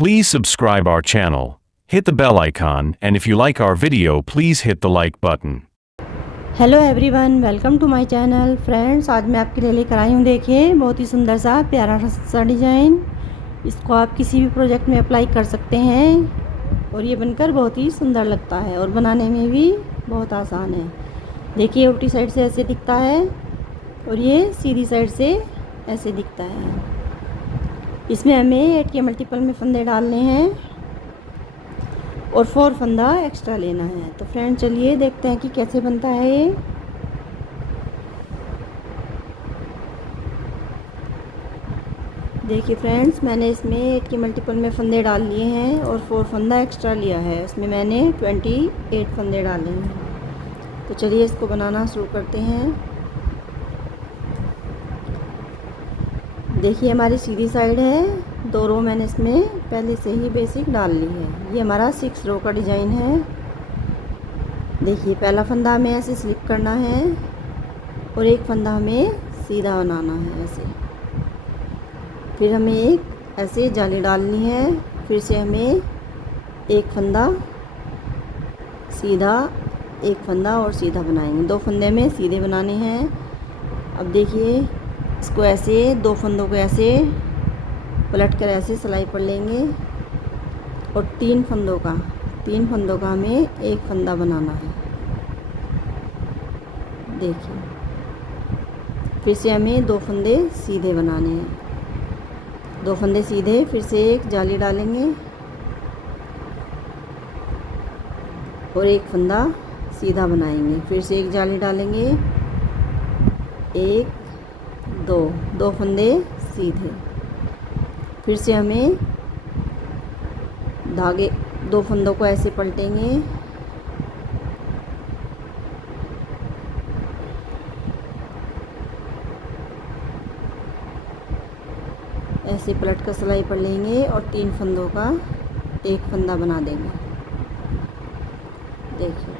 Please subscribe our channel, hit the bell icon, and if you like our video, please hit the like button. Hello everyone, welcome to my channel. Friends, आज मैं आपके लिए लेकर आई हूँ, देखिए बहुत ही सुंदर सा प्यारा सा डिज़ाइन। इसको आप किसी भी प्रोजेक्ट में अप्लाई कर सकते हैं और ये बनकर बहुत ही सुंदर लगता है और बनाने में भी बहुत आसान है। देखिए उल्टी साइड से ऐसे दिखता है और ये सीधी साइड से ऐसे दिखता है। इसमें हमें 8 के मल्टीपल में फंदे डालने हैं और 4 फंदा एक्स्ट्रा लेना है। तो फ्रेंड चलिए देखते हैं कि कैसे बनता है ये। देखिए फ्रेंड्स, मैंने इसमें 8 के मल्टीपल में फंदे डाल लिए हैं और 4 फंदा एक्स्ट्रा लिया है। इसमें मैंने 28 फंदे डाले हैं। तो चलिए इसको बनाना शुरू करते हैं। देखिए हमारी सीधी साइड है, 2 रो मैंने इसमें पहले से ही बेसिक डाल ली है। ये हमारा 6 रो का डिज़ाइन है। देखिए पहला फंदा हमें ऐसे स्लिप करना है और एक फंदा हमें सीधा बनाना है ऐसे। फिर हमें एक ऐसे जाली डालनी है। फिर से हमें एक फंदा सीधा, एक फंदा और सीधा बनाएंगे। 2 फंदे में सीधे बनाने हैं। अब देखिए इसको ऐसे 2 फंदों को ऐसे पलट कर ऐसे सिलाई पड़ लेंगे और 3 फंदों का हमें एक फंदा बनाना है। देखिए फिर से हमें 2 फंदे सीधे बनाने हैं। 2 फंदे सीधे, फिर से एक जाली डालेंगे और एक फंदा सीधा बनाएंगे। फिर से एक जाली डालेंगे, 1 2 फंदे सीधे। फिर से हमें धागे 2 फंदों को ऐसे पलटेंगे, ऐसे पलट कर सिलाई पड़ लेंगे और 3 फंदों का एक फंदा बना देंगे। देखिए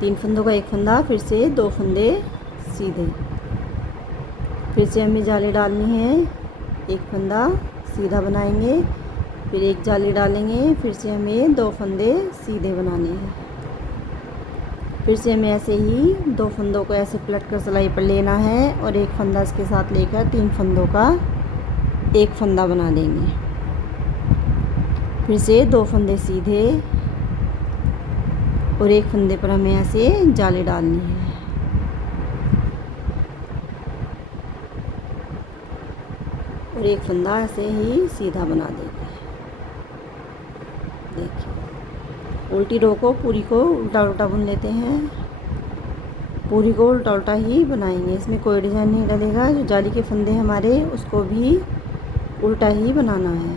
3 फंदों का एक फंदा, फिर से 2 फंदे सीधे। फिर से हमें जाली डालनी है, एक फंदा सीधा बनाएंगे, फिर एक जाली डालेंगे। फिर से हमें 2 फंदे सीधे बनाने हैं। फिर से हमें ऐसे ही 2 फंदों को ऐसे पलट कर सिलाई पर लेना है और एक फंदा इसके साथ लेकर 3 फंदों का एक फंदा बना देंगे। फिर से 2 फंदे सीधे और एक फंदे पर हमें ऐसे जाली डालनी है और एक फंदा ऐसे ही सीधा बना देंगे। देखिए उल्टी रो को पूरी को उल्टा उल्टा बुन लेते हैं। पूरी को उल्टा उल्टा ही बनाएंगे, इसमें कोई डिज़ाइन नहीं डलेगा। जो जाली के फंदे हमारे उसको भी उल्टा ही बनाना है।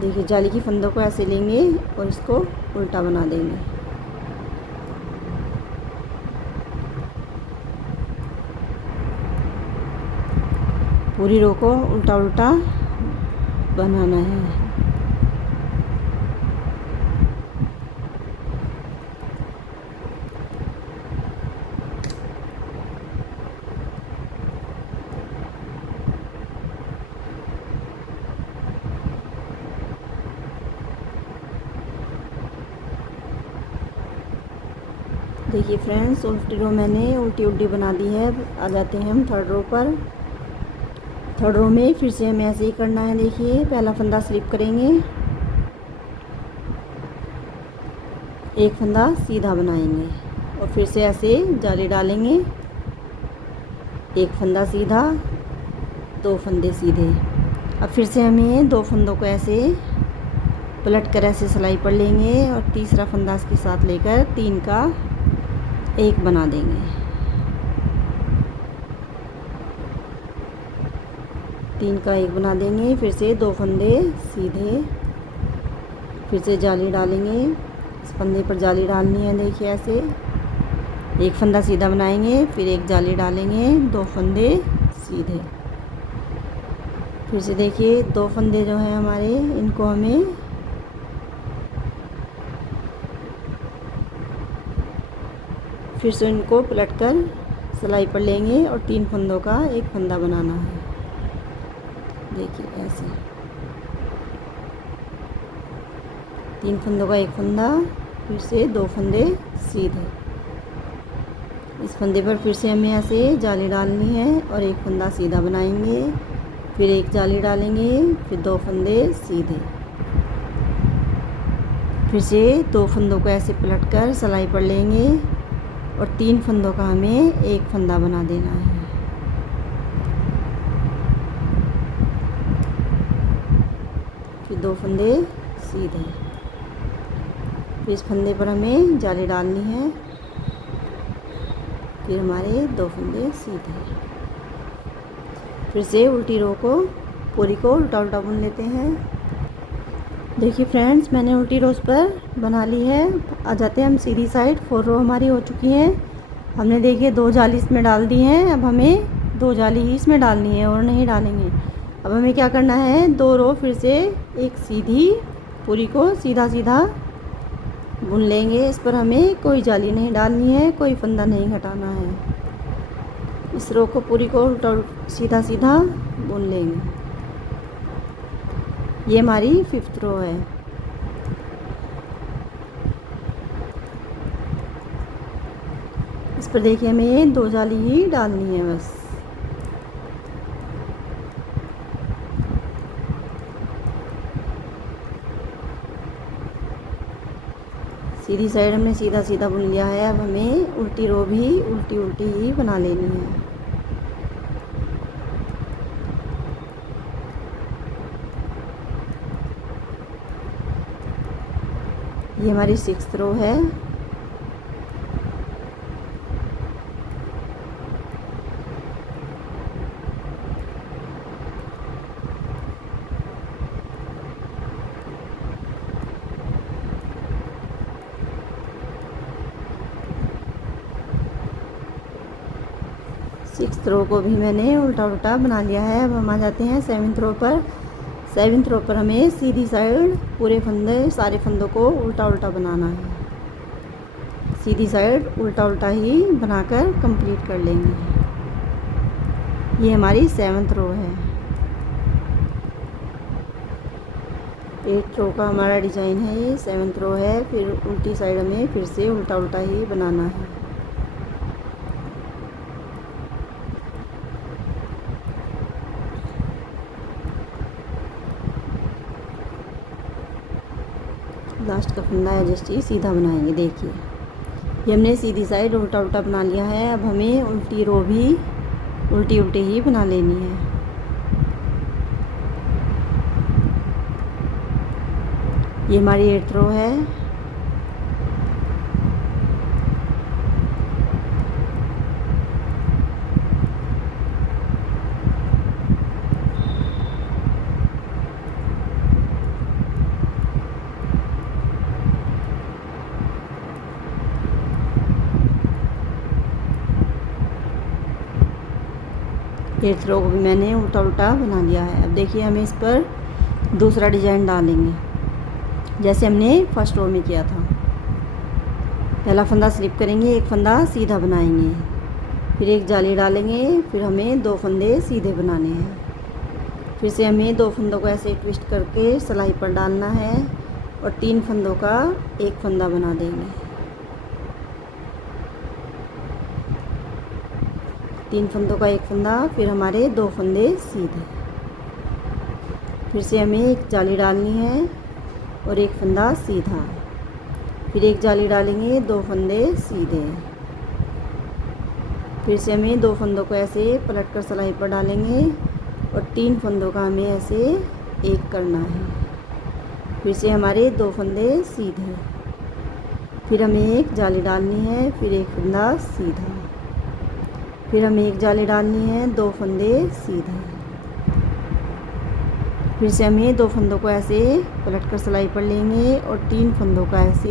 देखिए जाली की फंदों को ऐसे लेंगे और इसको उल्टा बना देंगे। पूरी रो को उल्टा उल्टा बनाना है। देखिए फ्रेंड्स, उल्टी रो मैंने उल्टी उल्टी बना दी है। आ जाते हैं हम 3rd रो पर। 3rd रो में फिर से हमें ऐसे ही करना है। देखिए पहला फंदा स्लिप करेंगे, एक फंदा सीधा बनाएंगे और फिर से ऐसे जाली डालेंगे, एक फंदा सीधा, 2 फंदे सीधे। अब फिर से हमें 2 फंदों को ऐसे पलट कर ऐसे सिलाई पड़ लेंगे और तीसरा फंदा इसके साथ लेकर 3 का एक बना देंगे। 3 का एक बना देंगे। फिर से 2 फंदे सीधे, फिर से जाली डालेंगे। इस फंदे पर जाली डालनी है। देखिए ऐसे एक फंदा सीधा बनाएंगे, फिर एक जाली डालेंगे, 2 फंदे सीधे। फिर से देखिए 2 फंदे जो हैं हमारे, इनको हमें फिर से इनको पलट कर सिलाई पर लेंगे और 3 फंदों का एक फंदा बनाना है। देखिए ऐसे 3 फंदों का एक फंदा, फिर से 2 फंदे सीधे। इस फंदे पर फिर से हमें यहाँ से जाली डालनी है और एक फंदा सीधा बनाएंगे, फिर एक जाली डालेंगे, फिर 2 फंदे सीधे, फिर से 2 फंदों को ऐसे पलटकर सिलाई पर लेंगे और 3 फंदों का हमें एक फंदा बना देना है। फिर 2 फंदे सीधे, फिर इस फंदे पर हमें जाली डालनी है, फिर हमारे 2 फंदे सीधे। फिर से उल्टी रो को पूरी को उल्टा उल्टा बुन लेते हैं। देखिए फ्रेंड्स, मैंने उल्टी रोज पर बना ली है। आ जाते हैं हम सीधी साइड। 4 रो हमारी हो चुकी हैं। हमने देखिए 2 जाली इसमें डाल दी हैं। अब हमें 2 जाली ही इसमें डालनी है और नहीं डालेंगे। अब हमें क्या करना है, 2 रो फिर से एक सीधी पूरी को सीधा सीधा बुन लेंगे। इस पर हमें कोई जाली नहीं डालनी है, कोई फंदा नहीं हटाना है। इस रो को पूरी को उल्टा सीधा सीधा बुन लेंगे। ये हमारी 5th रो है। इस पर देखिए हमें 2 जाली ही डालनी है बस। सीधी साइड हमने सीधा सीधा बुन लिया है। अब हमें उल्टी रो भी उल्टी उल्टी ही बना लेनी है। ये हमारी 6th रो है। सिक्स्थ रो को भी मैंने उल्टा उल्टा बना लिया है। अब हम आ जाते हैं 7th रो पर। 7th रो पर हमें सीधी साइड पूरे फंदे सारे फंदों को उल्टा उल्टा बनाना है। सीधी साइड उल्टा उल्टा ही बनाकर कंप्लीट कर लेंगे। ये हमारी 7th रो है। 8th रो का हमारा डिज़ाइन है। ये 7th रो है। फिर उल्टी साइड हमें फिर से उल्टा उल्टा ही बनाना है। लास्ट का फंदा है जस्ट ही सीधा बनाएंगे। देखिए ये हमने सीधी साइड उल्टा उल्टा बना लिया है। अब हमें उल्टी रो भी उल्टी उल्टी ही बना लेनी है। ये हमारी 8th रो है। एट्थ रो को भी मैंने उल्टा उल्टा बना लिया है। अब देखिए हमें इस पर दूसरा डिज़ाइन डालेंगे जैसे हमने फर्स्ट रो में किया था। पहला फंदा स्लिप करेंगे, एक फंदा सीधा बनाएंगे, फिर एक जाली डालेंगे, फिर हमें 2 फंदे सीधे बनाने हैं। फिर से हमें 2 फंदों को ऐसे ट्विस्ट करके सिलाई पर डालना है और 3 फंदों का एक फंदा बना देंगे। 3 फंदों का एक फंदा, फिर हमारे 2 फंदे सीधे। फिर से हमें एक जाली डालनी है और एक फंदा सीधा, फिर एक जाली डालेंगे, 2 फंदे सीधे। फिर से हमें 2 फंदों को ऐसे पलट कर सिलाई पर डालेंगे और 3 फंदों का हमें ऐसे एक करना है। फिर से हमारे 2 फंदे सीधे, फिर हमें एक जाली डालनी है, फिर एक फंदा सीधा, फिर हमें एक जाली डालनी है, 2 फंदे सीधे। फिर से हमें 2 फंदों को ऐसे पलट कर सिलाई पर लेंगे और 3 फंदों का ऐसे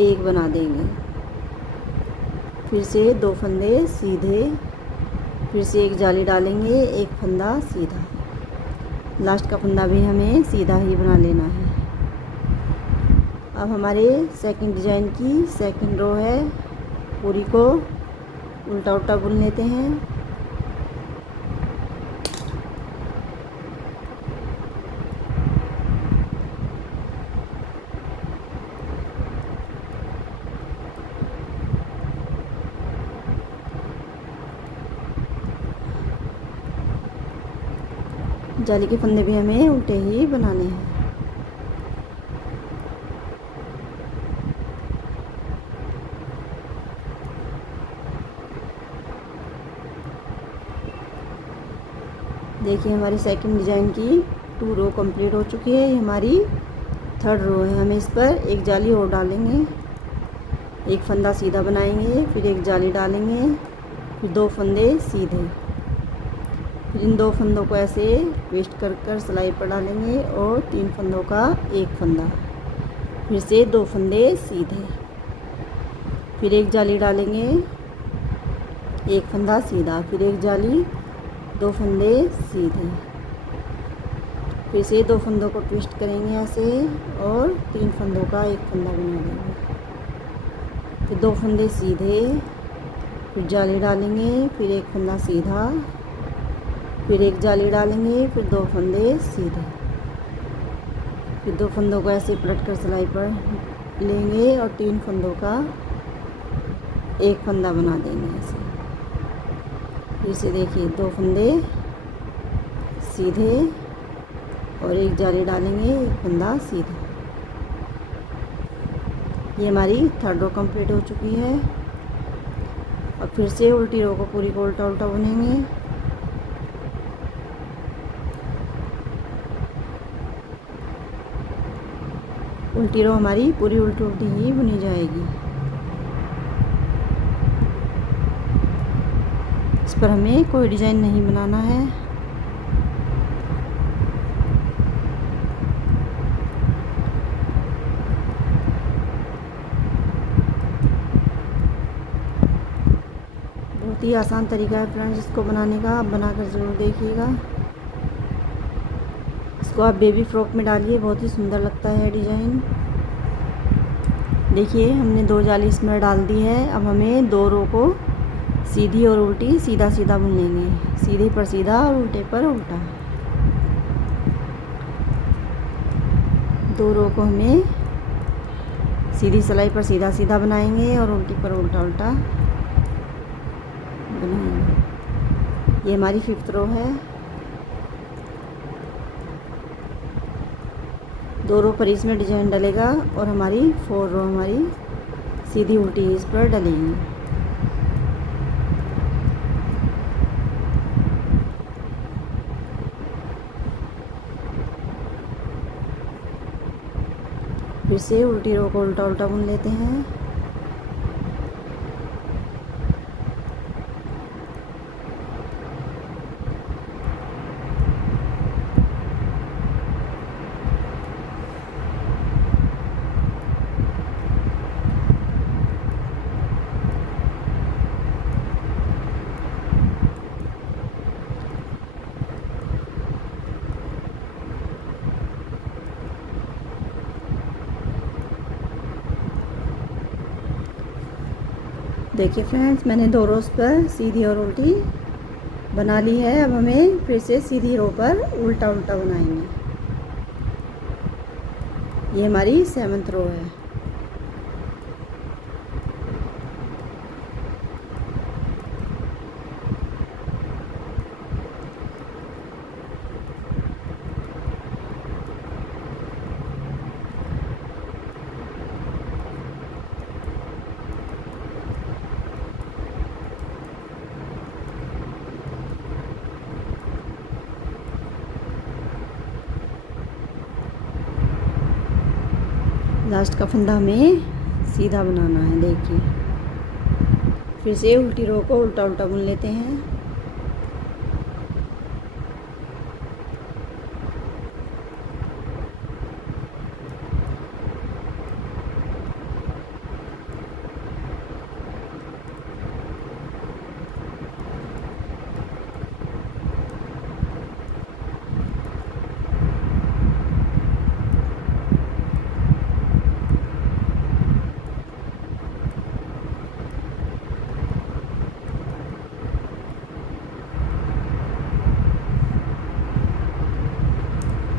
एक बना देंगे। फिर से 2 फंदे सीधे, फिर से एक जाली डालेंगे, एक फंदा सीधा। लास्ट का फंदा भी हमें सीधा ही बना लेना है। अब हमारे सेकंड डिज़ाइन की सेकंड रो है। पूरी को उल्टा उल्टा बुन लेते हैं। जाली के फंदे भी हमें उल्टे ही बनाने हैं। देखिए हमारी सेकंड डिज़ाइन की 2 रो कंप्लीट हो चुकी है। ये हमारी 3rd रो है। हमें इस पर एक जाली और डालेंगे, एक फंदा सीधा बनाएंगे, फिर एक जाली डालेंगे, फिर 2 फंदे सीधे, फिर इन 2 फंदों को ऐसे ट्विस्ट कर कर सिलाई पर डालेंगे और 3 फंदों का एक फंदा, फिर से 2 फंदे सीधे, फिर एक जाली डालेंगे, एक फंदा सीधा, फिर एक जाली, 2 फंदे सीधे, फिर से 2 फंदों को ट्विस्ट करेंगे ऐसे और 3 फंदों का एक फंदा बना देंगे, फिर 2 फंदे सीधे, फिर जाली डालेंगे, फिर एक फंदा सीधा, फिर एक जाली डालेंगे, फिर 2 फंदे सीधे, फिर 2 फंदों को ऐसे पलट कर सिलाई पर लेंगे और 3 फंदों का एक फंदा बना देंगे ऐसे। फिर से देखिए 2 फंदे सीधे और एक जाली डालेंगे, एक फंदा सीधा। ये हमारी 3rd रो कंप्लीट हो चुकी है। और फिर से उल्टी रो को पूरी को उल्टा उल्टा बुनेंगे। उल्टी रो हमारी पूरी उल्टी उल्टी ही बुनी जाएगी। इस पर हमें कोई डिज़ाइन नहीं बनाना है। बहुत ही आसान तरीका है फ्रेंड्स इसको बनाने का, आप बनाकर ज़रूर देखिएगा। इसको आप बेबी फ्रॉक में डालिए, बहुत ही सुंदर लगता है डिज़ाइन। देखिए हमने 2 जाली इसमें डाल दी है। अब हमें 2 रो को सीधी और उल्टी सीधा सीधा बुन लेंगे, सीधे पर सीधा और उल्टे पर उल्टा। 2 रो को हमें सीधी सिलाई पर सीधा सीधा बनाएंगे और उल्टी पर उल्टा उल्टा बनाएंगे। ये हमारी 5th रो है। 2 रो पर इसमें डिजाइन डलेगा और हमारी 4 रो हमारी सीधी उल्टी इस पर डलेंगी। फिर से उल्टी रो को उल्टा उल्टा बुन लेते हैं। देखिए फ्रेंड्स मैंने 2 रोज पर सीधी और उल्टी बना ली है। अब हमें फिर से सीधी रो पर उल्टा उल्टा बनाएंगे। ये हमारी 7th रो है। लास्ट का फंदा हमें सीधा बनाना है। देखिए फिर से उल्टी रो को उल्टा उल्टा बुन लेते हैं।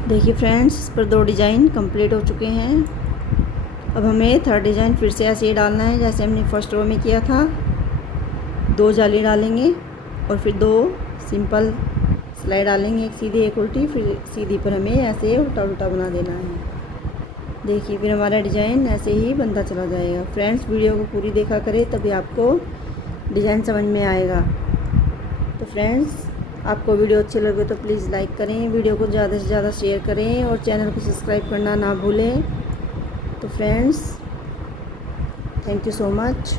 देखिए फ्रेंड्स, इस पर 2 डिज़ाइन कंप्लीट हो चुके हैं। अब हमें थर्ड डिज़ाइन फिर से ऐसे ही डालना है जैसे हमने फर्स्ट रो में किया था। 2 जाली डालेंगे और फिर 2 सिंपल सिलाई डालेंगे, एक सीधी एक उल्टी, फिर सीधी पर हमें ऐसे उल्टा उल्टा बना देना है। देखिए फिर हमारा डिज़ाइन ऐसे ही बनता चला जाएगा। फ्रेंड्स, वीडियो को पूरी देखा करें तभी आपको डिज़ाइन समझ में आएगा। तो फ्रेंड्स, आपको वीडियो अच्छे लगे तो प्लीज़ लाइक करें, वीडियो को ज़्यादा से ज़्यादा शेयर करें और चैनल को सब्सक्राइब करना ना भूलें। तो friends, thank you so much.